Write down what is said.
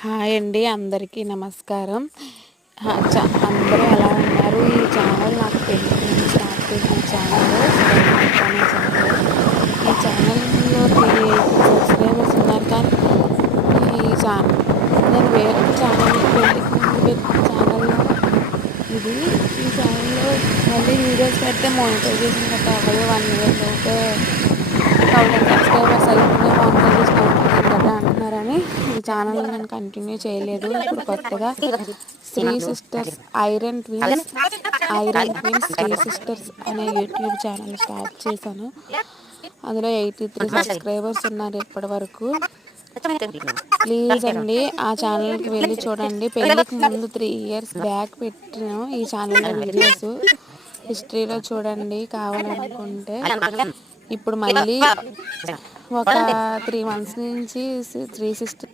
Hi అండి, అందరికీ నమస్కారం. అందరూ ఎలా ఉన్నారు? ఈ ఛానల్ నాకు పెళ్ళికి ముందు స్టార్ట్ చేసిన ఛానల్ సెవెన్ లైఫ్ అనే ఛానల్. ఈ ఛానల్లో 380 సబ్స్క్రైబర్స్ ఉన్నారు. కానీ ఈ ఛానల్ నేను వేరొక ఛానల్కి పెళ్ళికి ముందు పెట్టిన ఛానల్లో ఇది. ఈ ఛానల్లో మళ్ళీ వీడియోస్ పెడితే మోనిటైజేషన్ గట్రా అవ్వదు. 1 ఇయర్ లోపే 1000 సబ్స్క్రైబర్స్ అయితేనే మోనిటైజేషన్ అవుతుంది కదా అంటున్నారని ఈ ఛానల్ నేను కంటిన్యూ చేయలేదు. ఇప్పుడు కొత్తగా Sri sisters iron twins Sri sisters అనే యూట్యూబ్ ఛానల్ స్టార్ట్ చేశాను. అందులో 83 సబ్స్క్రైబర్స్ ఉన్నారు ఇప్పటి వరకు. ప్లీజ్ అండి ఆ ఛానల్కి వెళ్ళి చూడండి. పెళ్ళికి ముందు 3 ఇయర్స్ బ్యాక్ పెట్టిన ఈ ఛానల్లో వీడియోస్ హిస్టరీలో చూడండి కావాలనుకుంటే. ఇప్పుడు మళ్ళీ ఒక 3 మంత్స్ నుంచి 360